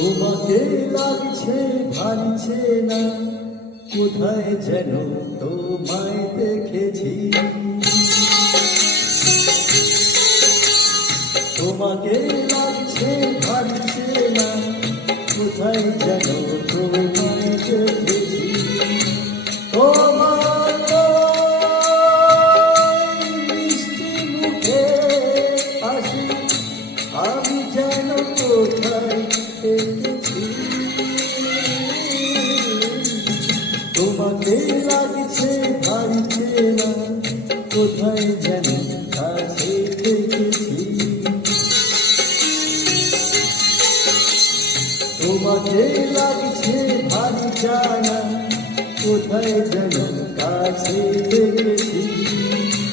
তোমাকে লাগছে ভালছে না, কোথায় যেন তোমায় দেখেছি। তোমাকে লাগছে ভালছে না, কোথায় যেন তোমায় দেখেছি। তোমার ওই মিষ্টি মুখে হাসি আমি যেন কোথায় দেখেছি। তোমাকে লাগছে ভালছে না, কোথায় যেন কাছে দেখেছি। তোমাকে লাগছে ভালছে না, কোথায় যেন কাছে দেখেছি।